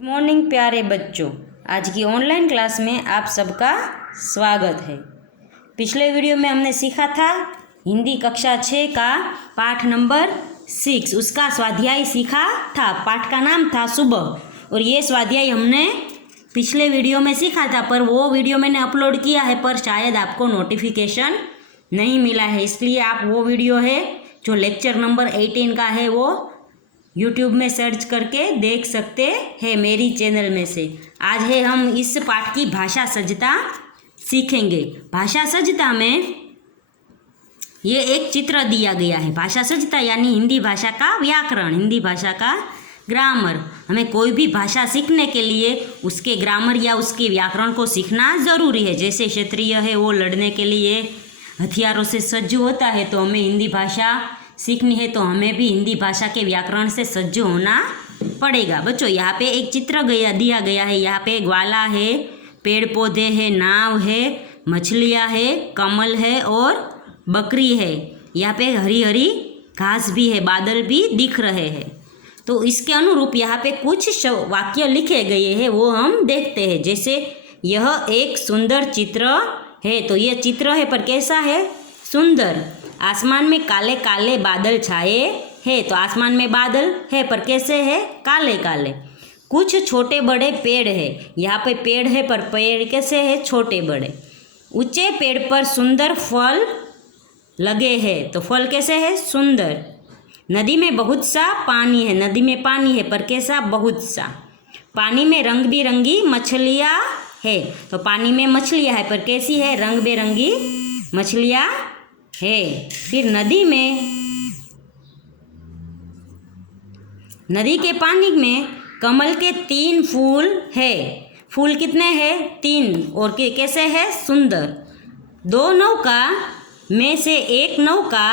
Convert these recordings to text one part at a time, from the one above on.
Morning प्यारे बच्चों, आज की ऑनलाइन क्लास में आप सबका स्वागत है। पिछले वीडियो में हमने सीखा था हिंदी कक्षा 6 का पाठ नंबर 6, उसका स्वाध्याय सीखा था। पाठ का नाम था सुबह, और ये स्वाध्याय हमने पिछले वीडियो में सीखा था, पर वो वीडियो मैंने अपलोड किया है, पर शायद आपको नोटिफिकेशन नहीं मिला है, इसलिए आप वो वीडियो है जो लेक्चर नंबर 18 का है वो यूट्यूब में सर्च करके देख सकते हैं मेरी चैनल में से। आज है हम इस पाठ की भाषा सज्जता सीखेंगे। भाषा सज्जता में ये एक चित्र दिया गया है। भाषा सज्जता यानी हिंदी भाषा का व्याकरण, हिंदी भाषा का ग्रामर। हमें कोई भी भाषा सीखने के लिए उसके ग्रामर या उसके व्याकरण को सीखना ज़रूरी है। जैसे क्षत्रिय है वो लड़ने के लिए हथियारों से सज्ज होता है, तो हमें हिंदी भाषा सीखनी है तो हमें भी हिंदी भाषा के व्याकरण से सज्ज होना पड़ेगा। बच्चों, यहाँ पे एक चित्र दिया गया है। यहाँ पे ग्वाला है, पेड़ पौधे है, नाव है, मछलियाँ है, कमल है और बकरी है। यहाँ पे हरी हरी घास भी है, बादल भी दिख रहे हैं। तो इसके अनुरूप यहाँ पे कुछ वाक्य लिखे गए हैं, वो हम देखते हैं। जैसे यह एक सुंदर चित्र है, तो यह चित्र है पर कैसा है? सुंदर। आसमान में काले काले बादल छाए हैं, तो आसमान में बादल है पर कैसे है? काले काले। कुछ छोटे बड़े पेड़ है, यहाँ पे पेड़ है पर पेड़ कैसे है? छोटे बड़े। ऊंचे पेड़ पर सुंदर फल लगे हैं, तो फल कैसे है? सुंदर। नदी में बहुत सा पानी है, नदी में पानी है पर कैसा? बहुत सा। पानी में रंग बिरंगी मछलियाँ है, तो पानी में मछलियाँ है पर कैसी है? रंग बिरंगी मछलियाँ है। फिर नदी के पानी में कमल के 3 फूल है। फूल कितने हैं? 3। और के कैसे है? सुंदर। 2 नौका में से एक नौका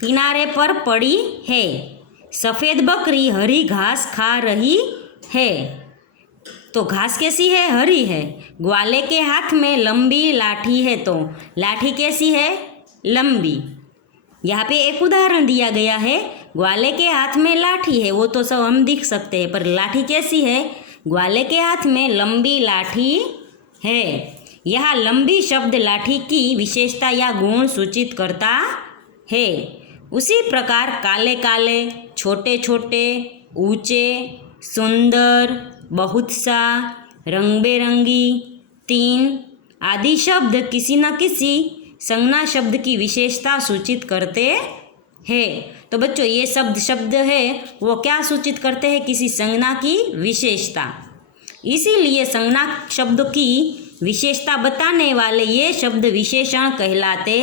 किनारे पर पड़ी है। सफ़ेद बकरी हरी घास खा रही है, तो घास कैसी है? हरी है। ग्वाले के हाथ में लंबी लाठी है, तो लाठी कैसी है? लंबी। यहाँ पे एक उदाहरण दिया गया है। ग्वाले के हाथ में लाठी है, वो तो सब हम दिख सकते हैं, पर लाठी कैसी है? ग्वाले के हाथ में लंबी लाठी है। यह लंबी शब्द लाठी की विशेषता या गुण सूचित करता है। उसी प्रकार काले काले, छोटे छोटे, ऊंचे, सुंदर, बहुत सा, रंग बिरंगी, 3 आदि शब्द किसी न किसी संज्ञा शब्द की विशेषता सूचित करते हैं। तो बच्चों, ये शब्द है वो क्या सूचित करते हैं? किसी संज्ञा की विशेषता। इसीलिए संज्ञा शब्द की विशेषता बताने वाले ये शब्द विशेषण कहलाते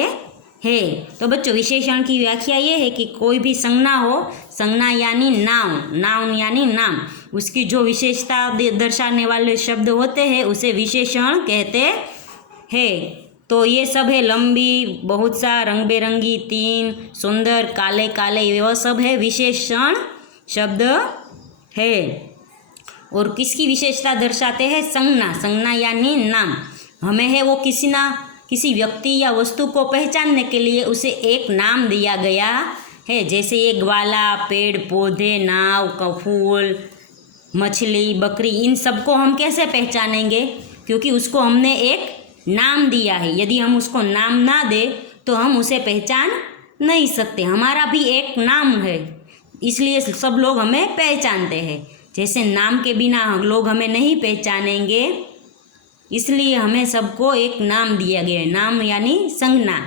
हैं। तो बच्चों, विशेषण की व्याख्या ये है कि कोई भी संज्ञा हो, संज्ञा यानी नाउन यानी नाम, उसकी जो विशेषता दर्शाने वाले शब्द होते हैं उसे विशेषण कहते हैं। तो ये सब है लंबी, बहुत सा, रंग बिरंगी, 3, सुंदर, काले काले, वह सब है विशेषण शब्द है। और किसकी विशेषता दर्शाते हैं? संज्ञा यानी नाम। हमें है वो किसी व्यक्ति या वस्तु को पहचानने के लिए उसे एक नाम दिया गया है। जैसे ये ग्वाला, पेड़ पौधे, नाव, फूल, मछली, बकरी, इन सबको हम कैसे पहचानेंगे? क्योंकि उसको हमने एक नाम दिया है। यदि हम उसको नाम ना दे तो हम उसे पहचान नहीं सकते। हमारा भी एक नाम है, इसलिए सब लोग हमें पहचानते हैं। जैसे नाम के बिना लोग हमें नहीं पहचानेंगे, इसलिए हमें सबको एक नाम दिया गया है। नाम यानी संज्ञा,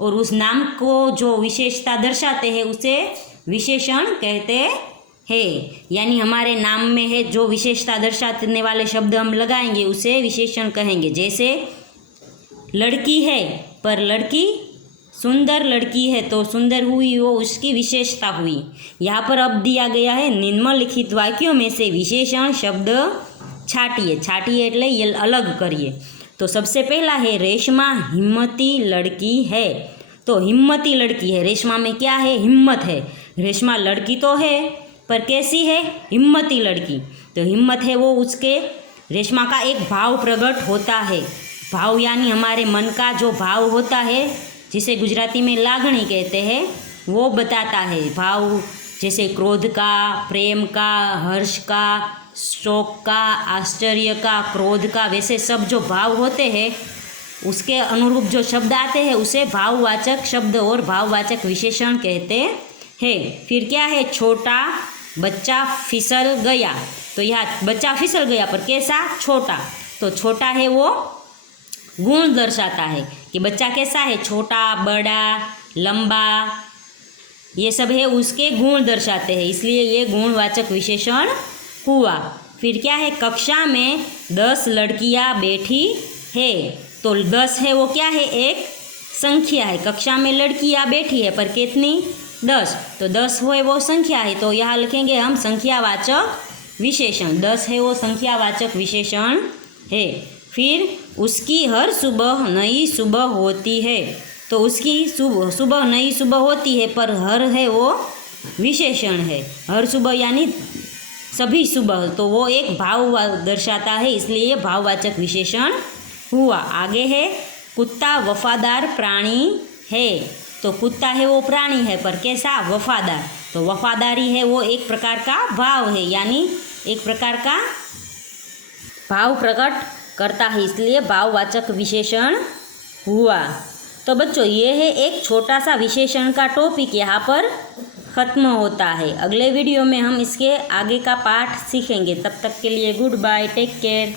और उस नाम को जो विशेषता दर्शाते हैं उसे विशेषण कहते हैं। यानी हमारे नाम में है जो विशेषता दर्शाने वाले शब्द हम लगाएंगे उसे विशेषण कहेंगे। जैसे लड़की है पर लड़की सुंदर लड़की है, तो सुंदर हुई वो उसकी विशेषता हुई। यहाँ पर अब दिया गया है निम्नलिखित वाक्यों में से विशेषण शब्द छाटिए એટલે ये अलग करिए। तो सबसे पहला है रेशमा हिम्मती लड़की है। तो हिम्मती लड़की है, रेशमा में क्या है? हिम्मत है। रेशमा लड़की तो है पर कैसी है? हिम्मती लड़की। तो हिम्मत है वो उसके, रेशमा का एक भाव प्रकट होता है। भाव यानी हमारे मन का जो भाव होता है, जिसे गुजराती में लागणी कहते हैं, वो बताता है। भाव जैसे क्रोध का, प्रेम का, हर्ष का, शोक का, आश्चर्य का, क्रोध का, वैसे सब जो भाव होते हैं उसके अनुरूप जो शब्द आते हैं उसे भाववाचक शब्द और भाववाचक विशेषण कहते हैं। फिर क्या है, छोटा बच्चा फिसल गया, तो यहाँ बच्चा फिसल गया पर कैसा, छोटा, तो छोटा है वो गुण दर्शाता है कि बच्चा कैसा है, छोटा, बड़ा, लंबा, ये सब है उसके गुण दर्शाते हैं, इसलिए ये गुणवाचक विशेषण हुआ। फिर क्या है, कक्षा में 10 लड़कियां बैठी है, तो 10 है वो क्या है, एक संख्या है। कक्षा में लड़कियां बैठी है पर कितनी, 10, तो 10 है वो संख्या है, तो यहाँ लिखेंगे हम संख्यावाचक विशेषण, 10 है वो संख्यावाचक विशेषण है। फिर उसकी हर सुबह नई सुबह होती है, तो उसकी सुबह नई सुबह होती है पर हर है वो विशेषण है, हर सुबह यानी सभी सुबह, तो वो एक भाव दर्शाता है, इसलिए भाववाचक विशेषण हुआ। आगे है, कुत्ता वफादार प्राणी है, तो कुत्ता है वो प्राणी है पर कैसा, वफादार, तो वफादारी है वो एक प्रकार का भाव है, यानी एक प्रकार का भाव प्रकट करता है, इसलिए भाववाचक विशेषण हुआ। तो बच्चों ये है एक छोटा सा विशेषण का टॉपिक यहाँ पर ख़त्म होता है। अगले वीडियो में हम इसके आगे का पाठ सीखेंगे। तब तक के लिए गुड बाय, टेक केयर।